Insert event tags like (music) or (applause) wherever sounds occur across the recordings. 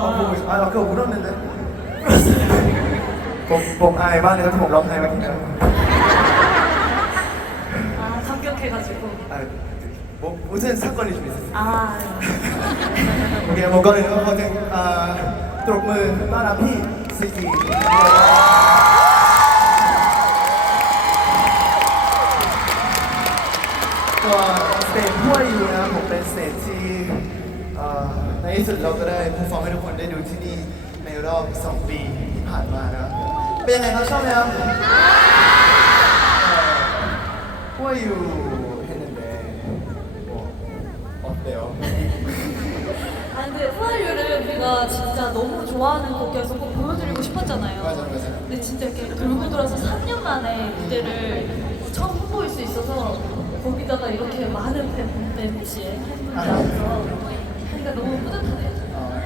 아, 보고 싶... (laughs) 아, 아까 울었는데. 봄, 봄, 아, 에반이가 좀 럼나이 막히네요. 아, 감격해가지고. 아, 뭐, 무슨 사건이 좀 있었어요. 아, (laughs) 오케이, 뭐, 거기는 어제, 아, 드롭문, 빠라피, 스키. ก็สเตจทั่วอยู่น ในที่สุดเราก็ได้พูฟอร์มให้ทุกคนได้ดูที่นี่ในรอบ 2 ปีที่ผ่านมานะครับเป็นยังไงครับชอบไหมครับทั่วอยู่เห็นเด뭐 어때요? 아 근데 후아유를 우리가 진짜 너무 좋아하는 곡이어서 꼭 보여드리고 싶었잖아요. 맞아, 맞아. 근데 진짜 이렇게 돌고 돌아서 3년 만에 무대를 처음 선보일 수 있어서 거기다가 이렇게 많은 팬분들이 팬분들 앞에서 하니까 너무 뿌듯하네요. เอ่อ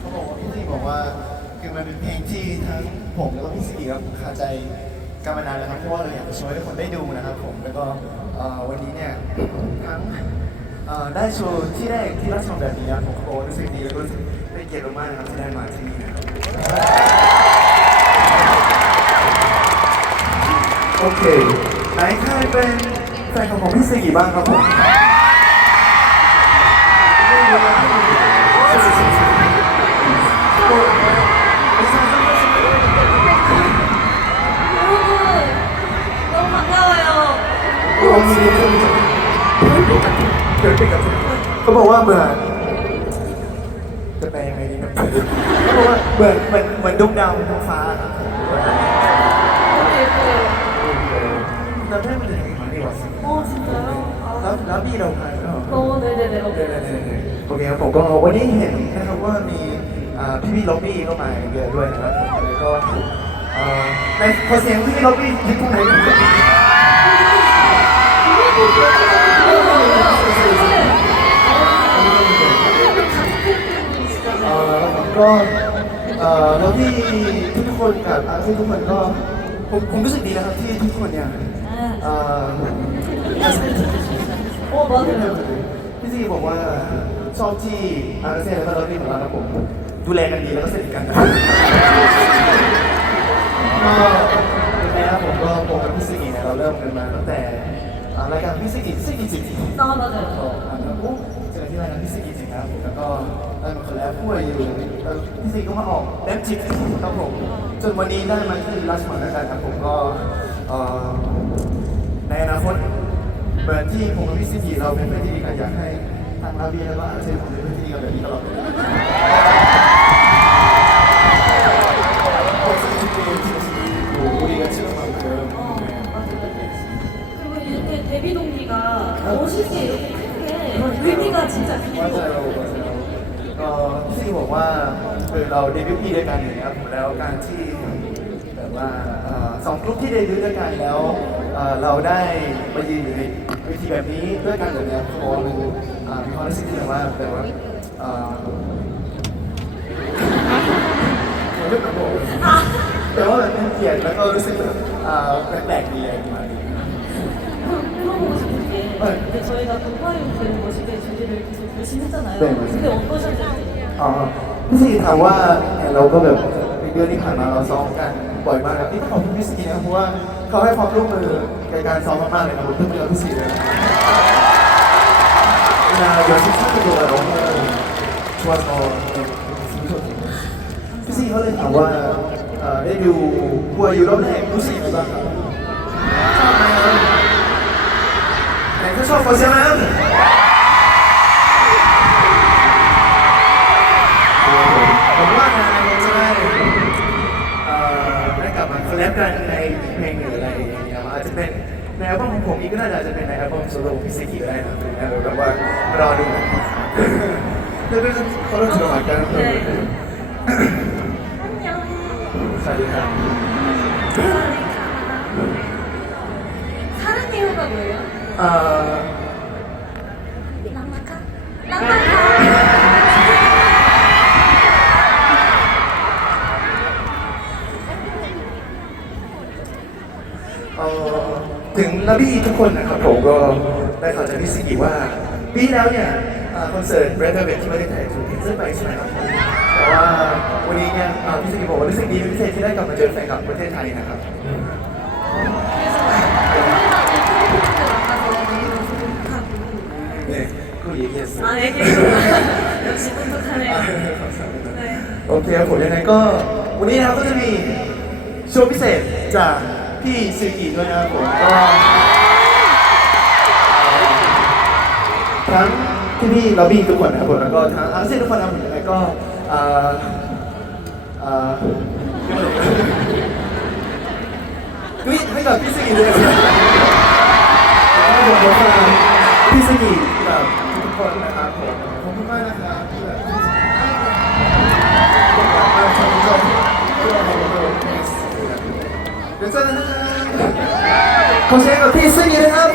เขาบอกว่าพี่ซีบอกว่าคือมันเป็นเพลงที่ทั้งผมแล้วก็พี่ซีครับคาใจกันมานานแล้วครับเพราะว่าเราอยากจะโชว์ให้ทุกคนได้ดูนะครับผมแล้วก็เอ่อวันนี้เนี่ยทั้งเอ่อได้โชว์ที่แรกที่ราชมังแบบนี้ครับผมก็บอกว่ารู้สึกดีแล้วก็รู้สึกเป็นเกียรติมากๆนะครับที่ได้มาที่นี่นะครับโอเคไหนใครเป็นแฟนของพี่ซีบ้างครับผม เขาบอกว่าเหมือนจะแปลยังไงดีนะเขาบอกว่าเหมือนเหมือนเหมือนดวงดาวบนท้องฟ้าครับ 너무 예뻐요. เราได้มาถึงอย่างนี้ดีกว่า 어 진짜요? แล้ว 아, แล้วพี่เราใครเนาะ 어 네네네. โอเคโอเคครับผมก็วันนี้เห็นนะครับว่ามีพี่พี่ล็อบบี้เข้ามาเยอะด้วยนะครับผมแล้วก็ในขอเสียงพี่ล็อบบี้ยืนตรงไหนกันครับ ก็แล้วที่ทุกคนกับอาร์ตทุกคนก็ผมผมรู้สึกดีนะครับที่ทุกคนเนี่ยอ่อโอ้บอสพี่ซีบอกว่าชอบที่อาร์ตเซ่แล้วก็เราที่ของเราครับผมดูแลกันดีแล้วก็สนิทกันก็แล้วผมก็โผมกับพี่ซีเนี่ยเราเริ่มกันมาตั้งแต่รายการพี่ซีซีซีซีตอนเราเลย เจอที่รายการพี่ซีกิจิครับผมแล้วก็ได้มาคนแรกพูดอยู่แล้วพี่ซีก็มาออกเล็บจิตครับผมจนวันนี้ได้มาที่ราชมังแล้วกันครับผมก็เอ่อในอนาคต เหมือนที่ผมกับพี่ซีจีเราเป็นเพื่อนที่ดีกันอยากให้ทางลาบีแล้วก็อาเซียนผมเป็นเพื่อนที่ดีกันแบบนี้ตลอดเลยผมซีจีเป็นที่우리가지금만큼 어, 맞아요. 그리고 이렇게 데뷔 동기가 멋있게 이렇게 큰게 의미가 진짜 큰 ว่า 거 จะ 같아요. เราก็พี่ซีบอกว่าคือเราเดบิวต์ปีด้วยกันอย่างเงี้ยครับผมแล้วการที่แบบว่าสองกลุ่มที่เดบิวต์ด้วยกันแล้วเราได้มายืนอยู่ในเวทีแบบนี้ด้วยกันแบบเนี้ยเขาบอกว่ามันมีความรู้สึกที่แบบว่าแบบว่าผมเลือกแบบผม แต่ว่าแบบเป็นเกียรติแล้วก็รู้สึกแบบแปลกๆดีอะไรประมาณนี้ 물어보고 싶은 게 근데 저희가 또 화요 되는 멋있게 준비를 계속 열심히 했잖아요. 네, 맞아요. 근데 어떠셨는지 อ๋อพี่ซีถามว่าเนี่ยเราก็แบบในเดือนที่ผ่านมาเราซ้อมกันบ่อยมากครับนี่ต้องขอบคุณพี่ซีนะครับเพราะว่าเขาให้ความร่วมมือในการซ้อมมากๆเลยครับผมเพิ่งไปเจอพี่ซีเลยเวลาเดี๋ยวชิดชาติตัวเราชวนเราพี่ซีเขาเลยถามว่าเอ่อได้ดูบัวอยู่รอบแรกรู้สึกยังไงบ้างครับ ผู้ชมขอเสียงหน่อยครัวงได้กลับมาคอลแลบกันในเพลงหรืออะไรอย่างเงี้ยอาจจะเป็นในอัลบั้มของผมอีกก็น่าจะเป็นในอัลบั้มโซโล่พิเศษก็ได้นะเออแบบว่ารอดูแล้วก็เขาเริ่มจังหวะกันแล้วสวัสดีครับ 사랑해요가 뭐예 요? เอ่อถึงระบี้ทุกคนนะครับผมก็ได้ข่าวจากพี่สิริว่าปีแล้วเนี่ยคอนเสิร์ต Red Velvet ที่ประเทศไทยถูกพิเศษไปใช่ไหมครับแต่ว่าวันนี้เนี่ยเอ่อพี่สิริบอกว่ารู้สึกดีพิเศษที่ได้กลับมาเจอแฟนคลับประเทศไทยนะครับ 그 얘기했어요. 아, 얘기했구나. 역시 똑똑하네요. 네. โอเคครับผมยังไงก็วันนี้นะครับก็จะมีโชว์พิเศษจากพี่ซูกิด้วยนะครับผมก็ทั้งที่พี่ล็อบบี้ทุกคนนะครับผมแล้วก็ทั้งอาร์เซียนทุกคนนะครับผมยังไงก็เอ่อเอ่อด้วยให้กับพี่ซูกิด้วยนะครับให้ผมบอกว่า พี่สนิทกับทุกคนนะครับผมขอบคุณมากนะครับที่แบบเดี๋ยวเจอกันนะครับขอเชิญกับพี่สนี้นะครับ